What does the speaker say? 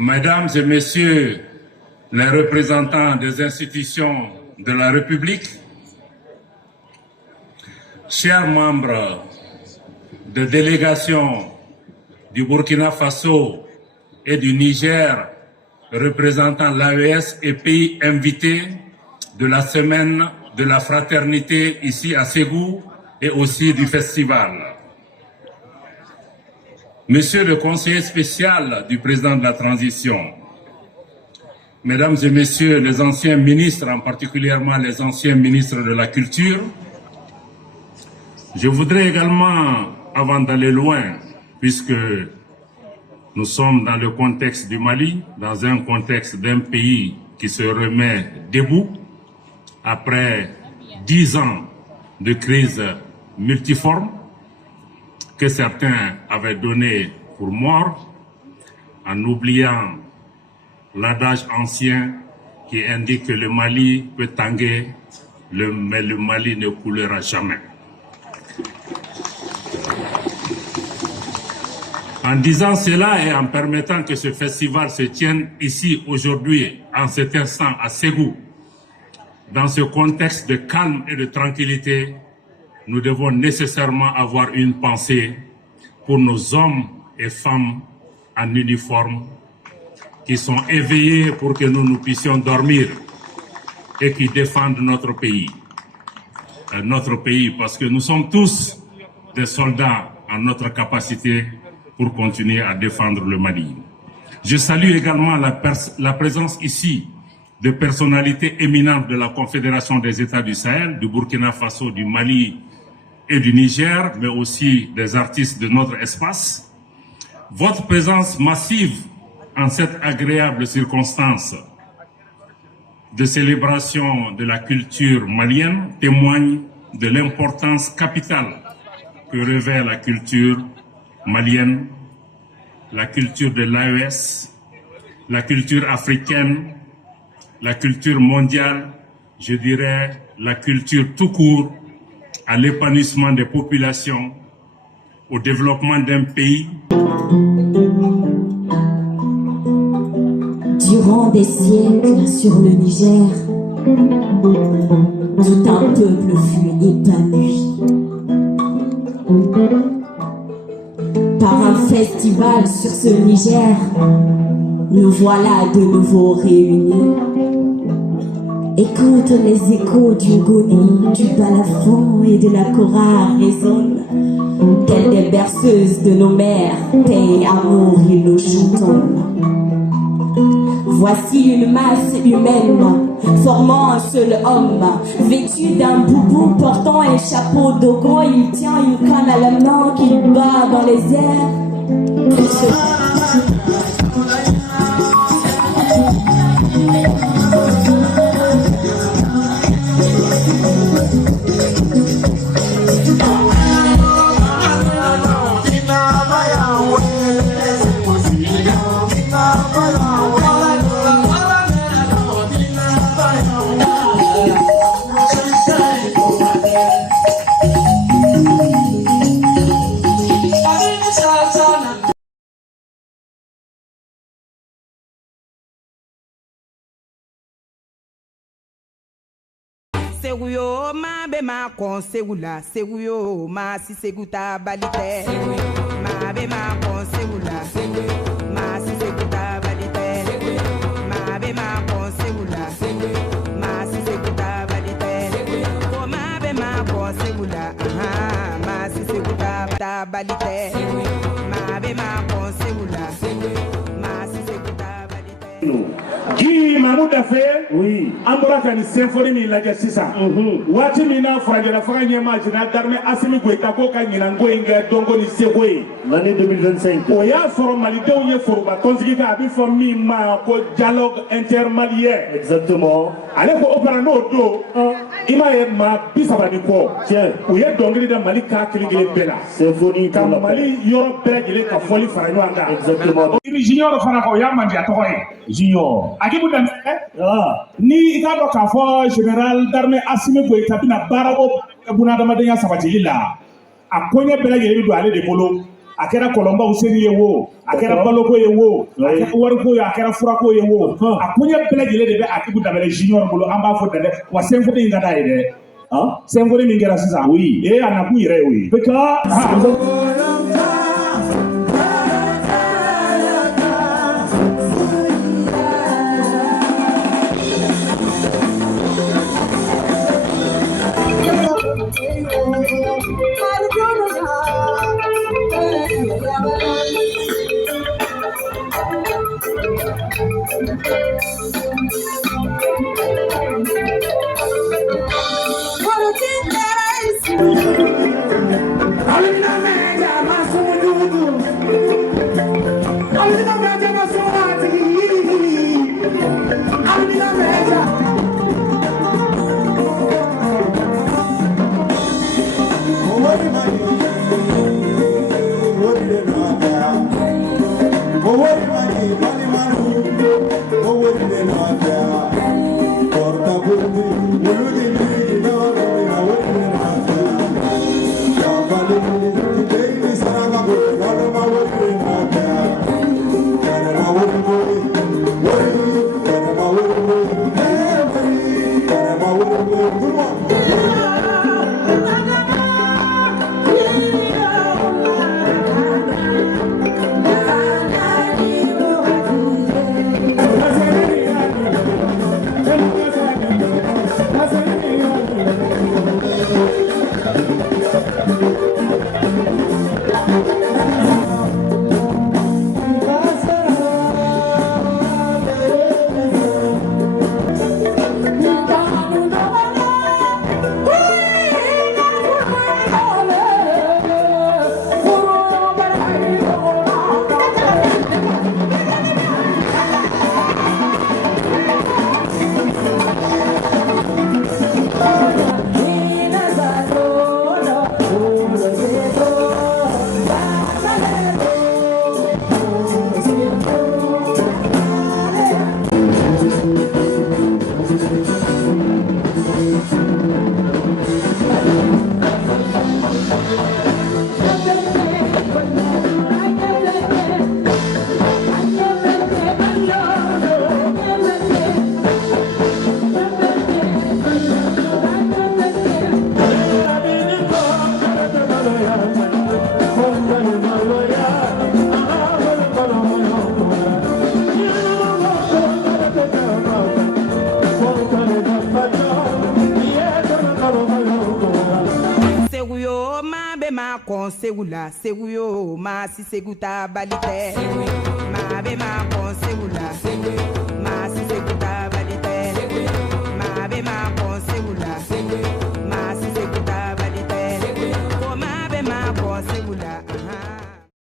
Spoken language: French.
Mesdames et Messieurs les représentants des institutions de la République, chers membres de délégation du Burkina Faso et du Niger, représentant l'AES et pays invités de la semaine de la fraternité ici à Ségou et aussi du festival. Monsieur le conseiller spécial du président de la transition, Mesdames et Messieurs les anciens ministres, en particulièrement les anciens ministres de la Culture, je voudrais également, avant d'aller loin, puisque nous sommes dans le contexte du Mali, dans un contexte d'un pays qui se remet debout, après 10 ans de crise multiforme, que certains avaient donné pour mort, en oubliant l'adage ancien qui indique que le Mali peut tanguer, mais le Mali ne coulera jamais. En disant cela et en permettant que ce festival se tienne ici aujourd'hui, en cet instant à Ségou, dans ce contexte de calme et de tranquillité, nous devons nécessairement avoir une pensée pour nos hommes et femmes en uniforme qui sont éveillés pour que nous puissions dormir et qui défendent notre pays. Notre pays, parce que nous sommes tous des soldats en notre capacité pour continuer à défendre le Mali. Je salue également la présence ici de personnalités éminentes de la Confédération des États du Sahel, du Burkina Faso, du Mali et du Niger, mais aussi des artistes de notre espace. Votre présence massive en cette agréable circonstance de célébration de la culture malienne témoigne de l'importance capitale que revêt la culture malienne, la culture de l'AES, la culture africaine, la culture mondiale, je dirais la culture tout court, à l'épanouissement des populations, au développement d'un pays. Durant des siècles sur le Niger, tout un peuple fut épanoui. Par un festival sur ce Niger, nous voilà de nouveau réunis. Écoute les échos du Ngoni, du balafon et de la Kora résonnent. Telles des berceuses de nos mères, paix, amour, ils nous chantonnent. Voici une masse humaine, formant un seul homme, vêtu d'un boubou, portant un chapeau dogon. Il tient une canne à la main qu'il bat dans les airs. Seguyo ma be ma kon segula seguyo ma si seguta balite seguyo ma be ma kon consegula, ma si seguta valite, ma be ma consegula, ma si seguta valite, ma be ma consegula, ma si seguta valite, ma be ma consegula, ma si seguta valite. Guy Mahmoud Afé, oui. Ambraka ni symphonie mi la sisa. Wati mina frangela fanga nyema jina darme Assimi Goïta ko ka ngirango inga dongo ni sekoy. L'année 2025. Oya foro malide oye foro ba tonziki ka abi fo mi ma ko dialogue intermalien. Exactement. Ale ko opera no do. Ima e ma bisaba ni ko. Tiens. Oye dongri da Mali ka kiligele bela. Symphonie ka Mali yoro bela gele ka foli faranyo anga. Exactement. Iri junior fana ko ya mandi atokoy. Junior. Akibu dan ni ka do ka fo général d'armée Assimi Goïta bina barako buna damadenya sabatili la. A konye bela gele do ale de bolo. A kɛra Kolomba Useni ye wo, a kɛra Baloko ye wo, a kɛra Wariko ye, a kɛra Furako ye wo. A koɲɛ bɛɛ lajɛlen de bɛ Akibu Dabɛlɛ junior bolo, an b'a fɔ dɛ wa symphonie in ka d'a ye dɛ. Symphonie min kɛra sisan, oui, a nakun yɛrɛ y'o ye. Segula, seguyo, ma si seguta balite.